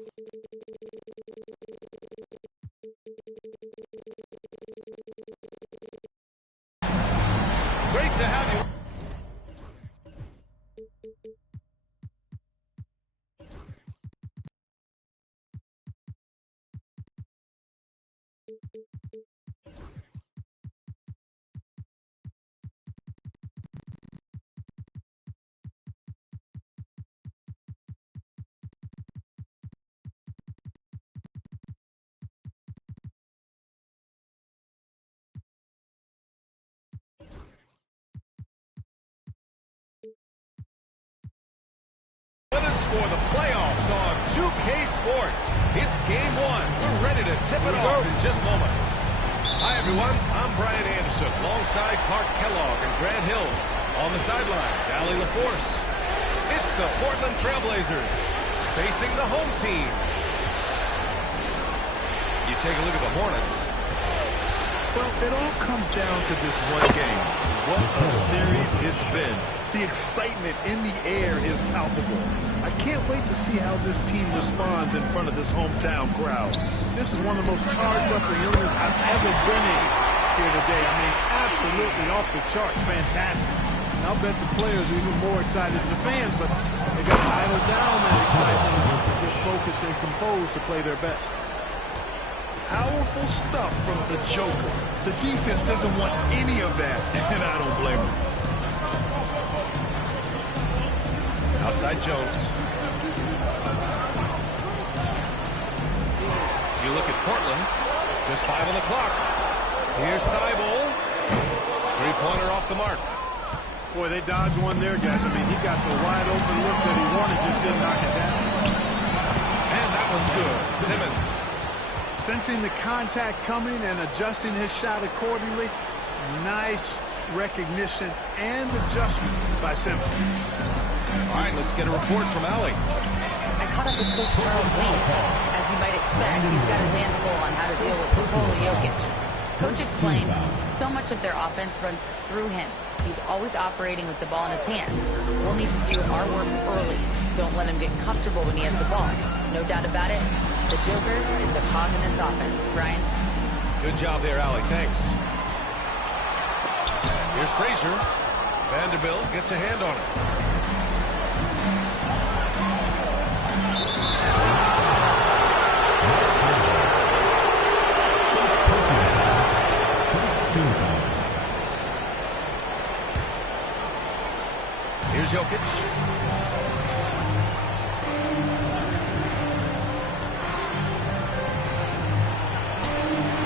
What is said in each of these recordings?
Great to have you. For the playoffs on 2K Sports. It's game one. We're ready to tip it off in just moments. Hi, everyone. I'm Brian Anderson alongside Clark Kellogg and Grant Hill. On the sidelines, Allie LaForce. It's the Portland Trailblazers facing the home team. You take a look at the Hornets. Well, it all comes down to this one game. What a series it's been. The excitement in the air is palpable. I can't wait to see how this team responds in front of this hometown crowd. This is one of the most charged up reunions I've ever been in here today. I mean, absolutely off the charts. Fantastic. And I'll bet the players are even more excited than the fans, but they got to idle down that excitement and get focused and composed to play their best. Powerful stuff from the Joker. The defense doesn't want any of that, and I don't blame them. Outside Jones. You look at Portland, just 5 on the clock. Here's Thibault. Three-pointer off the mark. Boy, they dodged one there, guys. I mean, he got the wide open look that he wanted, just didn't knock it down. And that one's good. Simmons. Sensing the contact coming and adjusting his shot accordingly. Nice recognition and adjustment by Simmons. All right, let's get a report from Allie. I caught up with Coach Charles Lee. As you might expect, he's got his hands full on how to deal with Nikola Jokic. Coach explained so much of their offense runs through him. He's always operating with the ball in his hands. We'll need to do our work early. Don't let him get comfortable when he has the ball. No doubt about it, the Joker is the cog in this offense. Brian? Good job there, Allie. Thanks. Here's Frazier. Vanderbilt gets a hand on it. Here's Jokic.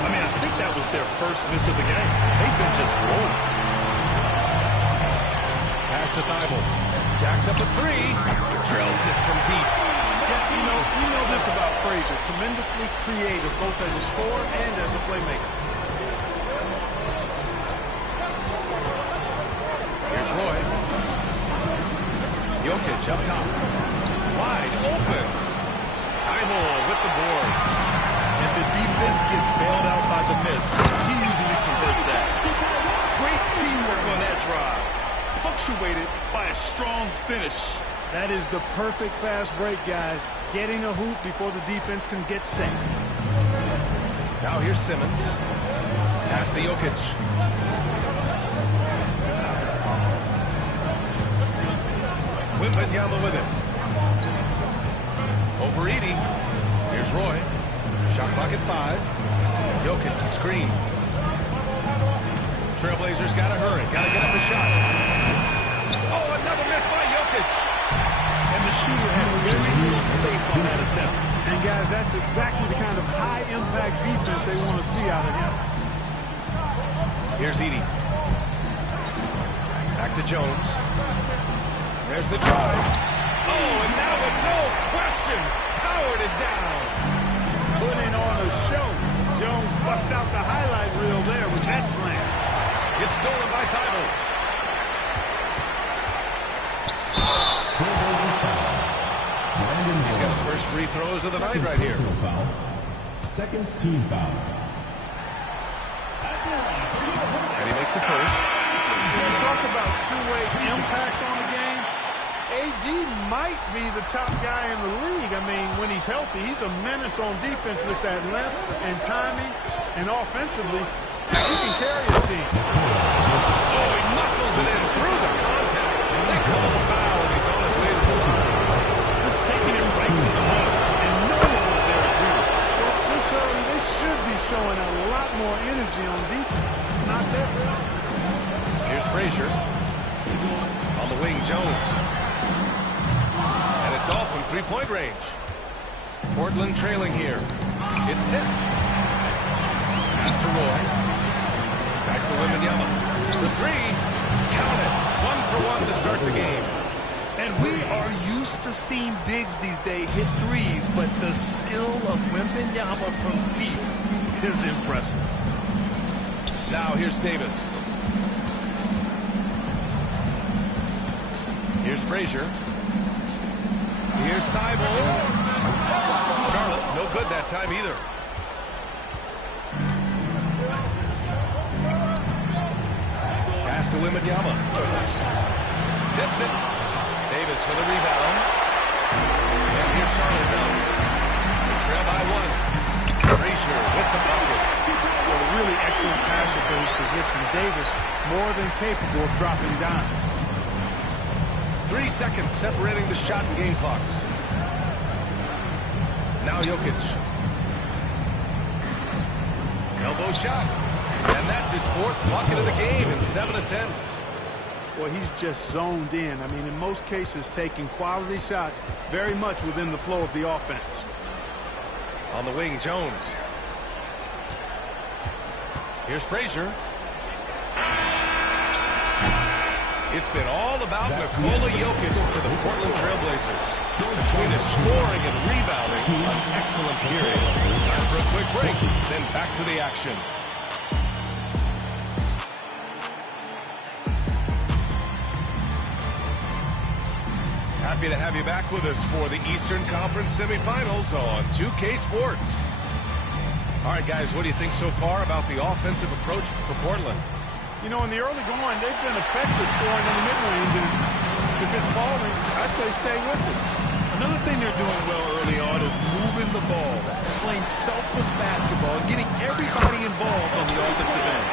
I mean, I think that was their first miss of the game. They've been just rolling. Pass to Thibault. Jacks up a three. Drills it from deep. Yeah, we know this about Frazier. Tremendously creative, both as a scorer and as a playmaker. Here's Roy. Jokic up top. Wide open. Thibault with the board. And the defense gets bailed out by the miss. He usually converts that. Great teamwork on that drive. Punctuated by a strong finish. That is the perfect fast break, guys. Getting a hoop before the defense can get set. Now here's Simmons. Pass to Jokic. Wembanyama with it. Over Edie. Here's Roy. Shot clock at 5. Jokic the screen. Trailblazers got to hurry. Got to get up the shot. Oh, another miss by Jokic. And the shooter had very little space on that attempt. And guys, that's exactly the kind of high-impact defense they want to see out of him. Here's Edie. Back to Jones. There's the drive. Oh, and now with no question, powered it down. Putting on a show. Jones bust out the highlight reel there with that slam. It's stolen by Thibault. He's got his first free throws of the night right here. Second team foul. And he makes the first. When you talk about two-way impact on the game, AD D might be the top guy in the league. I mean, when he's healthy, he's a menace on defense with that length and timing, and offensively, he can carry a team. Oh, he muscles it in through the contact. They call the foul, and he's on his way to the line. Just taking it right to the heart, and no one was there to do it. Well, this early, they should be showing a lot more energy on defense. It's not there. Here's Frazier. On the wing, Jones. And it's off from three-point range. Portland trailing here. It's tipped. Pass to Roy. Back to Wembanyama. The three. Count it. 1 for 1 to start the game. And we are used to seeing bigs these days hit threes, but the skill of Wembanyama from deep is impressive. Now here's Davis. Here's Frazier. Here's Thibault. Charlotte, no good that time either. Pass to Wembanyama. Tips it. Davis for the rebound. And here's Charlotte down. They trail by 1. Frazier with the bucket. A really excellent passer for his position. Davis more than capable of dropping down. 3 seconds separating the shot and game clocks. Now Jokic. Elbow shot. And that's his 4th bucket of the game in 7 attempts. Well, he's just zoned in. I mean, in most cases, taking quality shots very much within the flow of the offense. On the wing, Jones. Here's Frazier. It's been all about Nikola Jokic for the Portland Trailblazers. Between his scoring and rebounding, an excellent period. Time for a quick break, then back to the action. Happy to have you back with us for the Eastern Conference semifinals on 2K Sports. All right, guys, what do you think so far about the offensive approach for Portland? You know, in the early going, they've been effective scoring in the mid-range, and if it's falling, I say stay with it. Another thing they're doing well early on is moving the ball, playing selfless basketball, and getting everybody involved on the offensive end.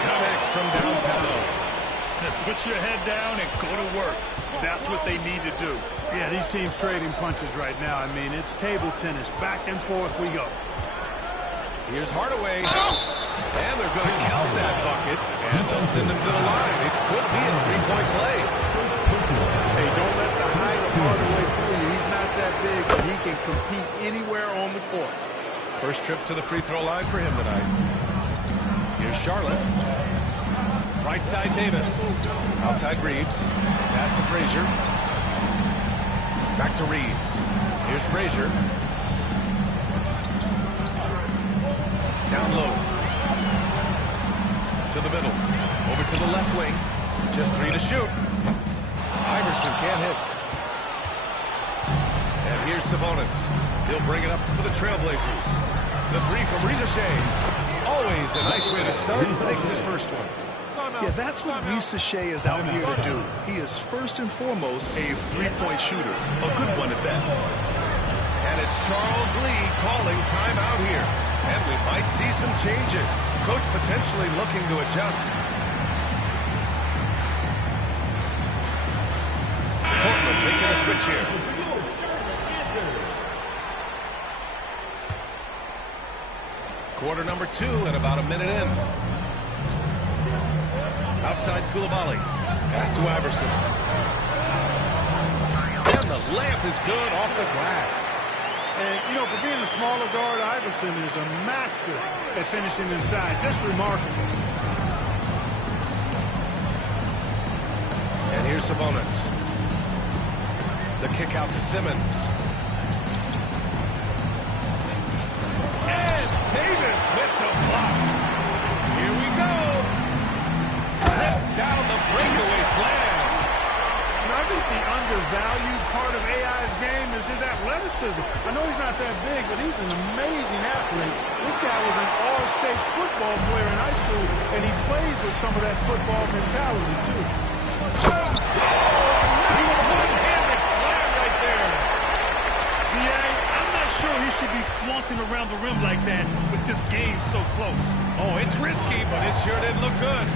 Connects from downtown. Put your head down and go to work. That's what they need to do. Yeah, these teams trading punches right now. I mean, it's table tennis. Back and forth we go. Here's Hardaway. And they're going to count that bucket. And they'll send him to the line. It could be a three-point play. Hey, don't let the height of Hardaway fool you. He's not that big, but he can compete anywhere on the court. First trip to the free throw line for him tonight. Here's Charlotte. Right side, Davis. Outside, Reeves. Pass to Frazier. Back to Reeves. Here's Frazier. Down low. To the middle. Over to the left wing. Just 3 to shoot. Iverson can't hit. And here's Sabonis. He'll bring it up for the Trailblazers. The 3 from Ricochet. Always a nice way to start. Makes his first one. Yeah, that's what Ricochet is out here to do. He is first and foremost a three-point shooter. A good one at that. And it's Charles Lee calling timeout here. And we might see some changes. Coach potentially looking to adjust. Portland making a switch here. Quarter number 2 and about a minute in. Outside Koulibaly. Pass to Iverson. And the layup is good off the glass. And, you know, for being a smaller guard, Iverson is a master at finishing inside. Just remarkable. And here's Sabonis. The kick out to Simmons. And Davis with the block. Here we go. Rips down the breakaway slam. And I think the undervalued part of AI's game is his athleticism. I know he's not that big, but he's an amazing athlete. This guy was an all-state football player in high school, and he plays with some of that football mentality, too. He's one-handed the rim like that with this game so close. Oh, it's risky, but it sure did look good.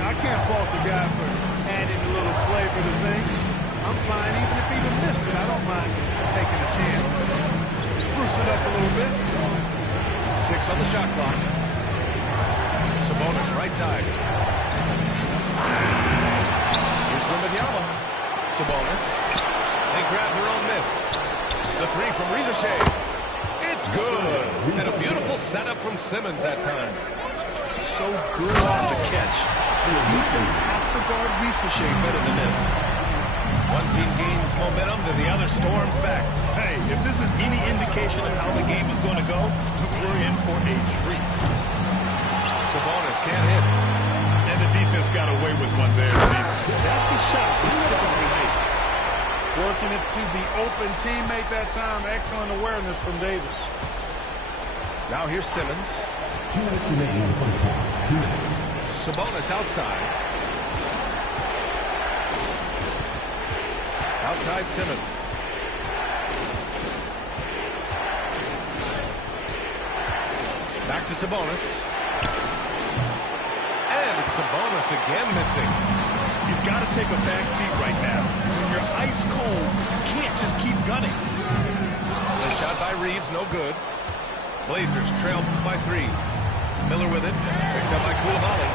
I can't fault the guy for adding a little flavor to things. I'm fine even if he even missed it. I don't mind taking a chance. Spruce it up a little bit. 6 on the shot clock. Sabonis right side. Here's Wembanyama. Sabonis. They grab their own miss. The 3 from Ricochet. It's good. And a beautiful setup from Simmons that time. So good off the catch. The defense has to guard Ricochet better than this. One team gains momentum, then the other storms back. Hey, if this is any indication of how the game is going to go, we're in for a treat. Sabonis can't hit. And the defense got away with one there. That's a shot he typically makes. Working it to the open teammate that time. Excellent awareness from Davis. Now here's Simmons. 2 minutes remaining in the first half. 2 minutes. Sabonis outside. Outside Simmons. Back to Sabonis. And it's Sabonis again missing. He's got to take a back seat right now. When you're ice cold, you can't just keep gunning. The shot by Reeves, no good. Blazers trail by 3. Miller with it. Picked up by Coulibaly.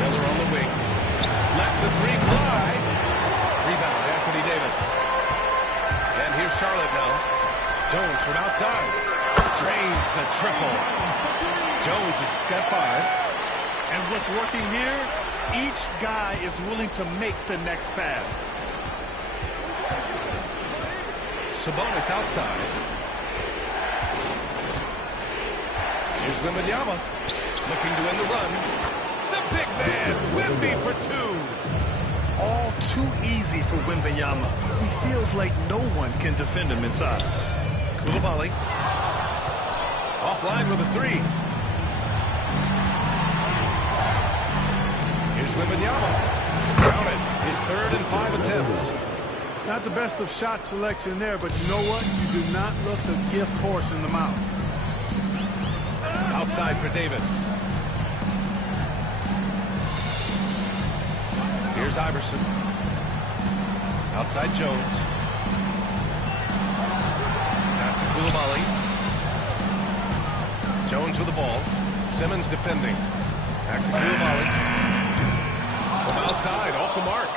Miller on the wing. Lets the 3 fly. Rebound, Anthony Davis. And here's Charlotte now. Jones from outside. Drains the triple. Jones has got 5. And what's working here, each guy is willing to make the next pass. Sabonis outside. Here's Wembanyama. Looking to win the run. The big man, Wemby for 2. All too easy for Wembanyama. He feels like no one can defend him inside. Coulibaly. Offline with a 3. Here's Wembanyama. Counted. His 3rd and 5 attempts. Not the best of shot selection there, but you know what? You do not look the gift horse in the mouth. Outside for Davis. Here's Iverson. Outside Jones. Pass to Coulibaly. Jones with the ball. Simmons defending. Back to Coulibaly. From outside, off the mark.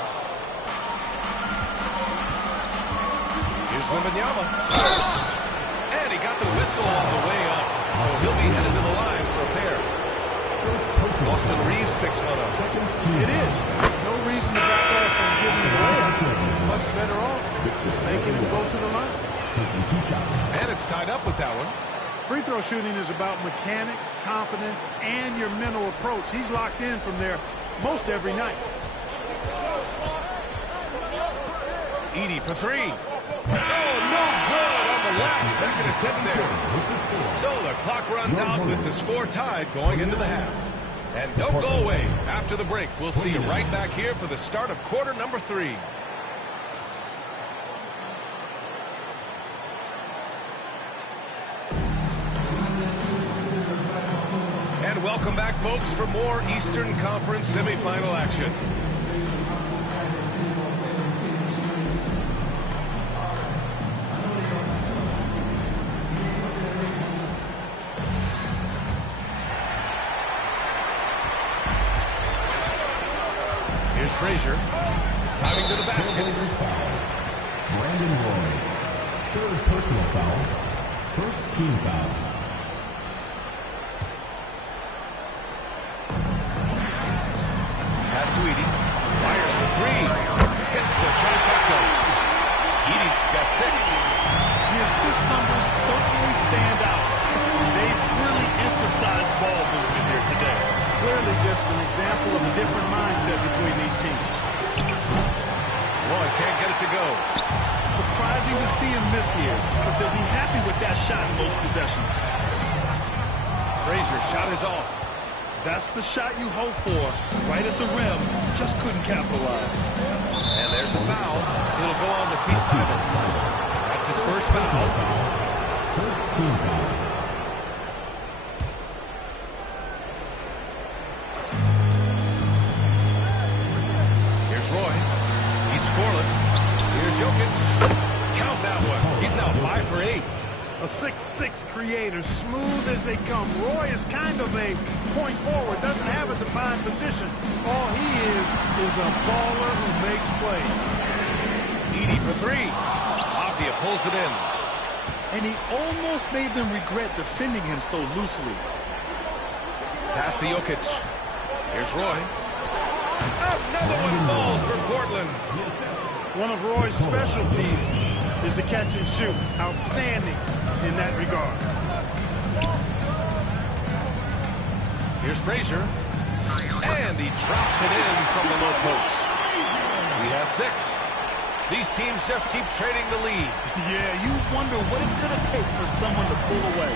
Here's Wembanyama. And he got the whistle on the way up. So he'll be headed to the line for a pair. Austin Reeves picks one up. It is. No reason to back off and give him the layup. Much better off making him go to the line. Taking 2 shots. And it's tied up with that one. Free throw shooting is about mechanics, confidence, and your mental approach. He's locked in from there most every night. Edie for 3. Oh, no good on the last second attempt there. So the clock runs out with the score tied going into the half. And don't go away. After the break, we'll see you right back here for the start of quarter number 3. And welcome back, folks, for more Eastern Conference semifinal action. Here's Frazier. Driving to the basket. Brandon Roy. 3rd personal foul. 1st team foul. Pass to Edie. Fires for 3. Hits the trifecta. Edie's got 6. The assist numbers certainly stand out. They've really emphasized ball movement here today. Clearly just an example of a different mindset between these teams. Roy can't get it to go. Surprising to see him miss here, but they'll be happy with that shot in most possessions. Frazier shot is off. That's the shot you hope for. Right at the rim, just couldn't capitalize. And there's the foul. It'll go on Matisse Thybulle. That's his first foul. First team foul. Here's Roy. He's scoreless. Here's Jokic. Count that one. He's now 5 for 8. A 6'6" creator, smooth as they come. Roy is kind of a point forward, doesn't have a defined position. All he is a baller who makes plays. Edie for 3. Avdia pulls it in. And he almost made them regret defending him so loosely. Pass to Jokic. Here's Roy. Another one falls for Portland. One of Roy's specialties is the catch and shoot. Outstanding in that regard. Here's Frazier. And he drops it in from the low post. He has 6. These teams just keep trading the lead. Yeah, you wonder what it's going to take for someone to pull away.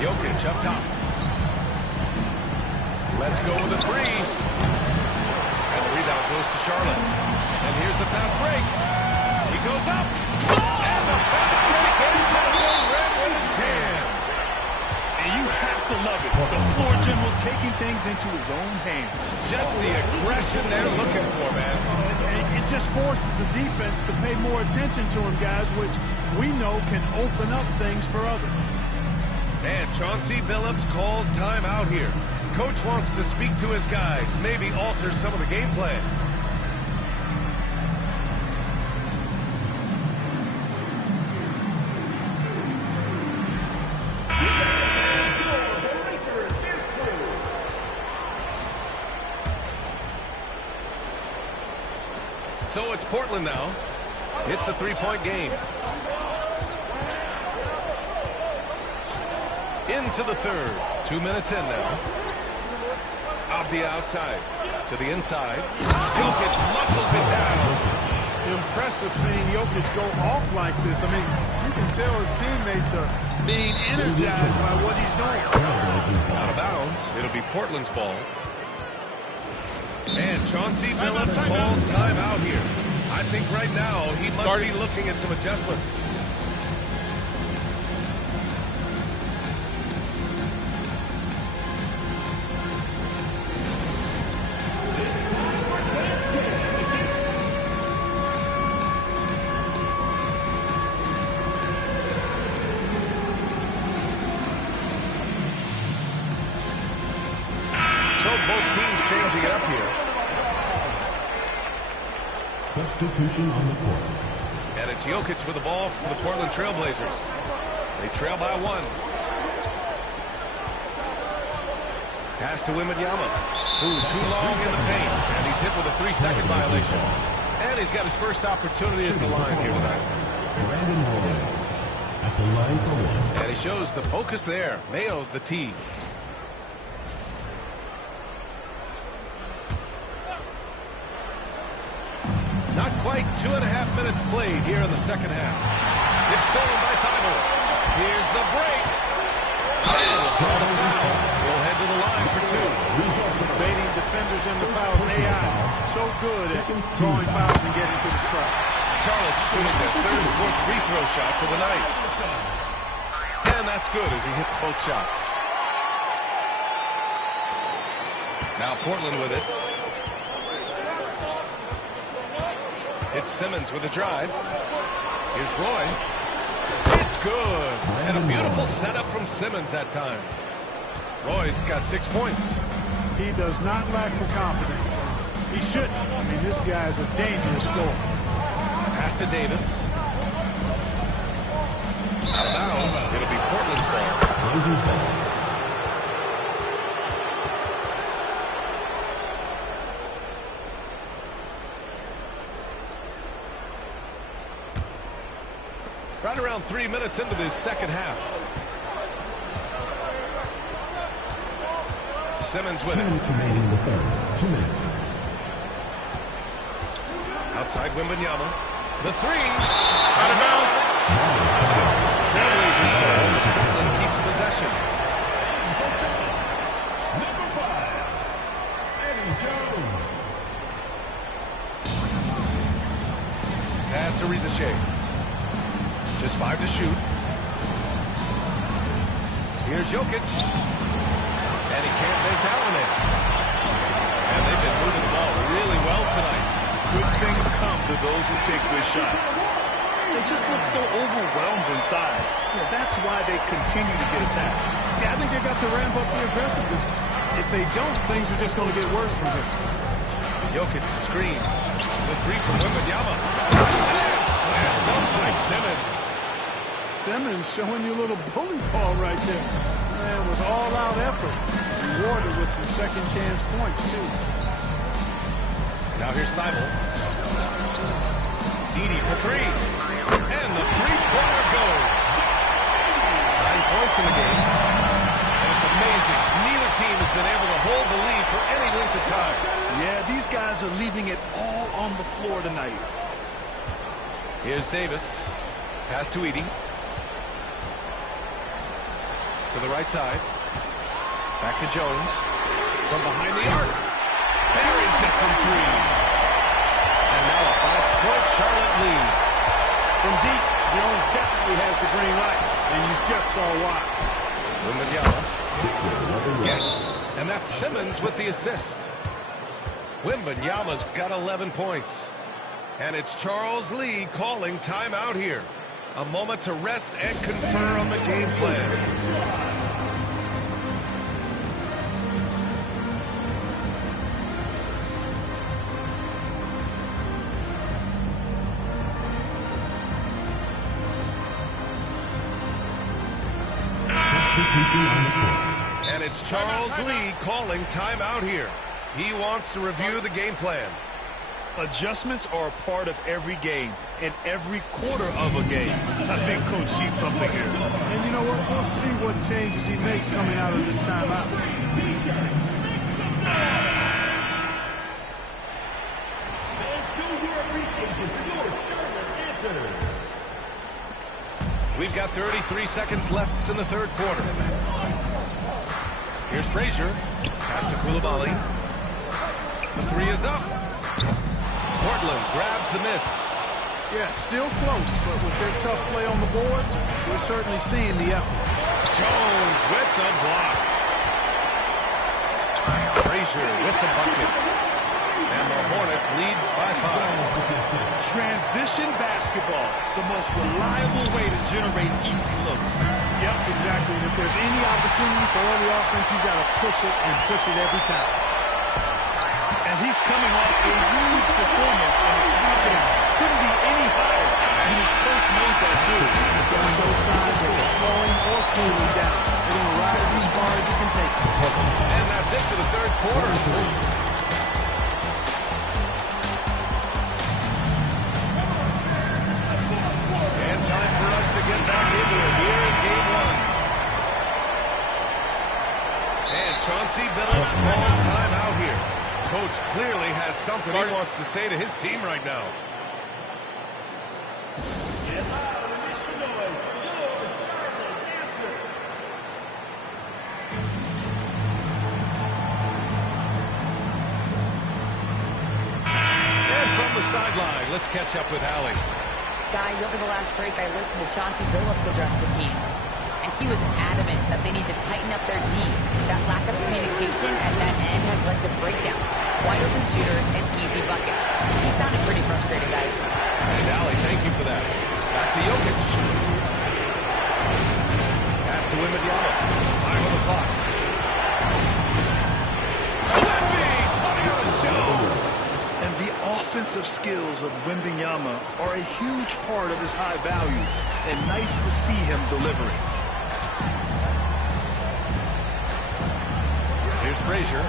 Jokic up top. Let's go with a 3. And the rebound goes to Charlotte. And here's the fast break. He goes up. And the fast break ends at the rim with a jam. And you have to love it. The floor general taking things into his own hands. Just the aggression they're looking for, man. And it just forces the defense to pay more attention to him, guys, which we know can open up things for others. And Chauncey Billups calls timeout here. Coach wants to speak to his guys, maybe alter some of the game plan. So it's Portland now. It's a 3-point game. Into the third. 2 minutes in now. Off the outside. To the inside. Jokic muscles it down. Impressive seeing Jokic go off like this. I mean, you can tell his teammates are being energized by what he's doing. Out of bounds. It'll be Portland's ball. And Chauncey Billups calls timeout here. I think right now he must be looking at some adjustments. So both teams changing it up here. Substitution on the court. And it's Jokic with the ball for the Portland Trailblazers. They trail by 1. Pass to Wembanyama. Ooh, too long in the paint. And he's hit with a 3-second violation. And he's got his first opportunity at the line here tonight. Brandon Roy at the line for 1. And he shows the focus there. Nails the tee. Not quite 2.5 minutes played here in the second half. It's stolen by Thibault. Here's the break. And he'll head to the line for 2. Baiting defenders into fouls. AI so good at drawing fouls and getting to the strike. Charlotte's doing their 3rd and 4th free throw shots of the night. And that's good as he hits both shots. Now Portland with it. It's Simmons with a drive. Here's Roy. It's good. And a beautiful setup from Simmons that time. Roy's got 6 points. He does not lack for confidence. He shouldn't. I mean, this guy's a dangerous scorer. Pass to Davis. Out of bounds. It'll be Portland's ball. Blazers ball. Right around 3 minutes into this second half. Simmons with 2 it. minutes remaining in the third. 2 minutes. Outside Wembanyama. The 3. Out of bounds. Trailblazers ball as Portland keeps possession. Number 5. Eddie Jones. Pass to Rizachet. Just 5 to shoot. Here's Jokic. And he can't make that one in. And they've been moving the ball really well tonight. Good things come to those who take good shots. They just look so overwhelmed inside. Yeah, that's why they continue to get attacked. Yeah, I think they got to ramp up the aggressiveness. If they don't, things are just going to get worse from here. Jokic the screen. The 3 from Wembanyama. And slammed up by Simmons. Simmons showing you a little bully ball right there. Man, with all-out effort. Rewarded with some second-chance points, too. Now here's Thibault. Edey for 3. And the three-pointer goes. 9 points in the game. And it's amazing. Neither team has been able to hold the lead for any length of time. Yeah, these guys are leaving it all on the floor tonight. Here's Davis. Pass to Edey. To the right side. Back to Jones. From behind the arc. Buries it from 3. And now a 5-point Charlotte lead. From deep, Jones definitely has the green light, and you just saw why. Wembanyama. Yes, and that's Simmons with the assist. Wembanyama's got 11 points. And it's Charles Lee calling timeout here. A moment to rest and confer on the game plan. And it's Charles Lee calling timeout here. He wants to review the game plan. Adjustments are a part of every game and every quarter of a game. I think Coach sees something here. And you know what? We'll see what changes he makes coming out of this timeout. We've got 33 seconds left in the third quarter. Here's Frazier. Pass to Koulibaly. The 3 is up. Portland grabs the miss. Yeah, still close, but with their tough play on the boards, we're certainly seeing the effort. Jones with the block. Frazier with the bucket. And the Hornets lead by 5. Transition basketball, the most reliable way to generate easy looks. Yep, exactly. And if there's any opportunity for early offense, you've got to push it and push it every time. And he's coming off a huge performance, and his confidence couldn't be any higher. And his coach knows that, too. On both sides, whether slowing or cooling down. They're going to ride it as far as you can take it. And that's it for the third quarter. And time for us to get back into it here in Game 1. And Chauncey Billups calls time out here. Coach clearly has something he wants to say to his team right now. And from the sideline, let's catch up with Allie. Guys, over the last break, I listened to Chauncey Billups address the team. And he was adamant that they need to tighten up their D. That lack of communication at that end has led to breakdowns, wide open shooters, and easy buckets. He sounded pretty frustrated, guys. And Allie, thank you for that. Back to Jokic. Pass to Wembanyama. 5 on the clock. Wemby putting on a show. And the offensive skills of Wembanyama are a huge part of his high value, and nice to see him delivering. Here's Frazier.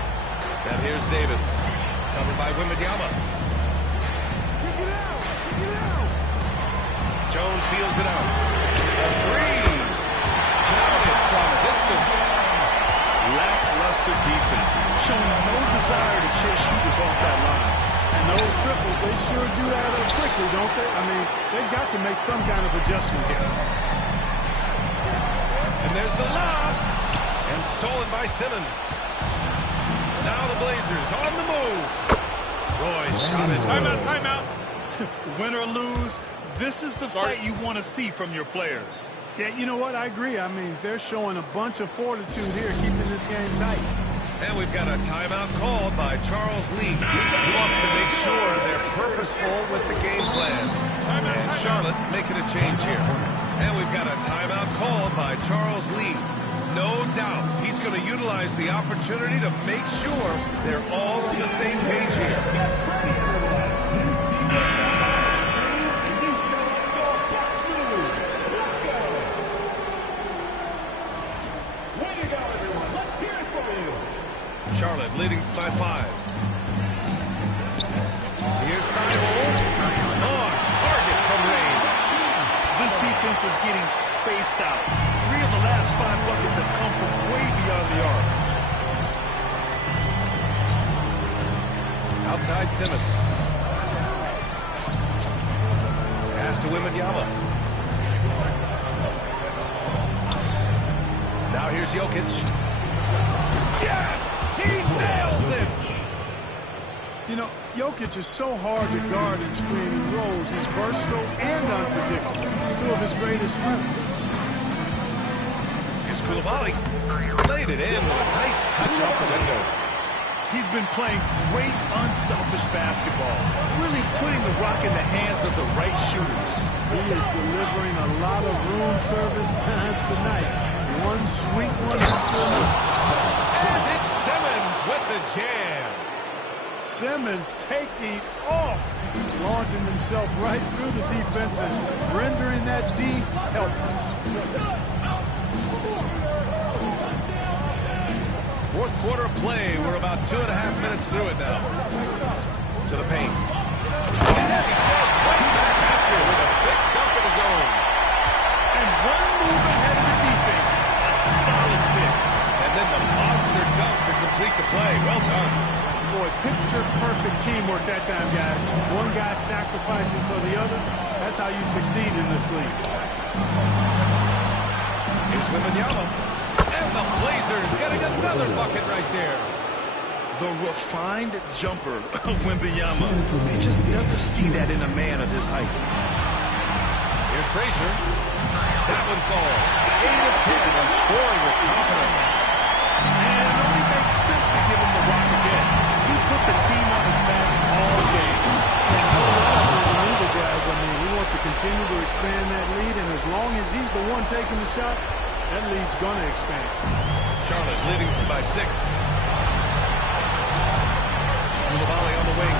And here's Davis. Covered by Wembanyama. Jones feels it out. A 3. Counted from distance. Lackluster defense, showing no desire to chase shooters off that line. And those triples, they sure do add up quickly, don't they? I mean, they've got to make some kind of adjustment here. And there's the lob. And stolen by Simmons. Now the Blazers on the move. Roy's shot is Timeout. Win or lose, this is the fight you want to see from your players. Yeah, you know what? I agree. I mean, they're showing a bunch of fortitude here, keeping this game tight. And we've got a timeout called by Charles Lee. He wants to make sure they're purposeful with the game plan. And Charlotte making a change here. And we've got a timeout called by Charles Lee. No doubt he's going to utilize the opportunity to make sure they're all on the same page here. Charlotte leading by 5. Here's Thibault. On target from range. This defense is getting spaced out. 3 of the last 5 buckets have come from way beyond the arc. Outside Simmons. Pass to Wembanyama. Now here's Jokic. Yes! He nails it! You know, Jokic is so hard to guard and screen in roles. He's versatile and unpredictable. 2 of his greatest strengths. Here's Koulibaly. Laid it in with a nice touch off the window. He's been playing great, unselfish basketball. Really putting the rock in the hands of the right shooters. He is delivering a lot of room service times tonight. One sweet one after another. And it's Simmons with the jam. Simmons taking off, launching himself right through the defense and rendering that D helpless. Fourth quarter of play. We're about 2.5 minutes through it now. To the paint. And he says right back at you with a big dunk of his own. And one move ahead of the defense. A solid pick. And then the monster dunk to complete the play. Well done. Boy, picture-perfect teamwork that time, guys. One guy sacrificing for the other. That's how you succeed in this league. Here's Wembanyama. And the Blazers getting another bucket right there. The refined jumper of Wembanyama. You just never see that in a man of his height. Here's Frazier. That one falls. 8 of 10 and scoring with confidence. And it only makes sense to give him the rock again. He put the team on his back all game. And no lie to the guys. I mean, he wants to continue to expand that lead, and as long as he's the one taking the shots, that lead's going to expand. Charlotte leading by 6. Koulibaly on the wing.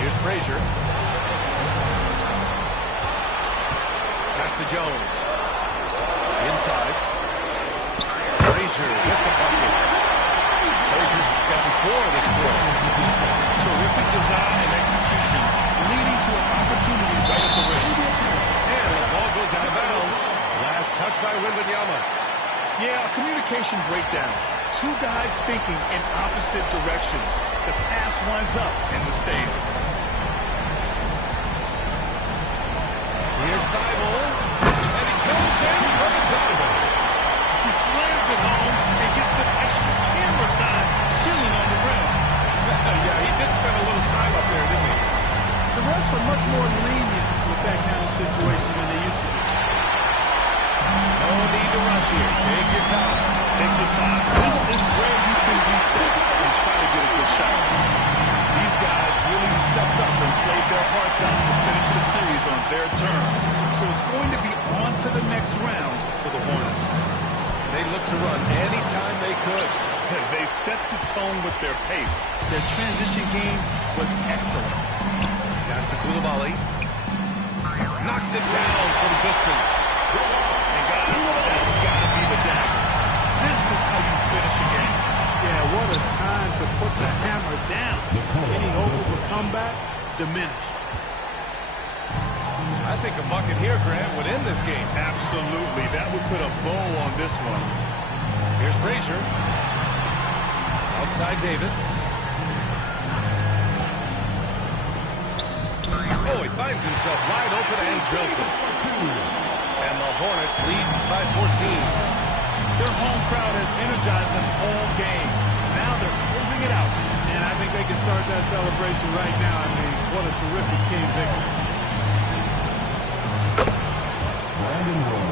Here's Frazier. Pass to Jones. Inside. Frazier with the bucket. Frazier's gotten 4 this quarter. Terrific design and execution, leading to an opportunity right at the rim. And the ball goes out of bounds. Last touch by Wembanyama. Yeah, a communication breakdown. 2 guys thinking in opposite directions. The pass winds up in the stands. Here's Thibault. And he goes in for the diamond. He slams it home and gets some extra camera time chilling on the rim. Yeah, he did spend a little time up there, didn't he? The refs are much more lenient with that kind of situation than they used to be. No need to rush here. Take your time. Take your time. This is where you can reset and try to get a good shot. These guys really stepped up and played their hearts out to finish the series on their terms. So it's going to be on to the next round for the Hornets. They look to run anytime they could. They set the tone with their pace. Their transition game was excellent. Pass to Koulibaly. Knocks it down from distance. And guys, that's got to be the dagger. This is how you finish a game. Yeah, what a time to put the hammer down. Any hope of a comeback diminished. I think a bucket here, Grant, would end this game. Absolutely. That would put a bow on this one. Here's Frazier. Outside Davis. Oh, he finds himself wide open and drills it. And the Hornets lead by 14. Their home crowd has energized them all game. Now they're closing it out. And I think they can start start that celebration right now. I mean, what a terrific team victory. Brandon Roy.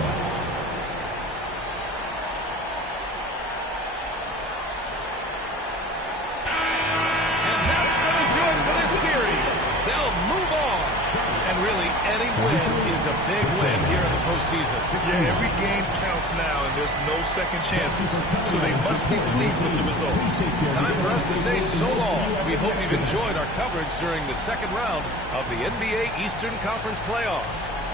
And that's going to do it for this series. They'll move on. And really, any win is a big win here in the postseason. Yeah, every game counts now, and there's no second chances. So they must be pleased with the results. Time for us to say so long. We hope you've enjoyed our coverage during the second round of the NBA Eastern Conference playoffs.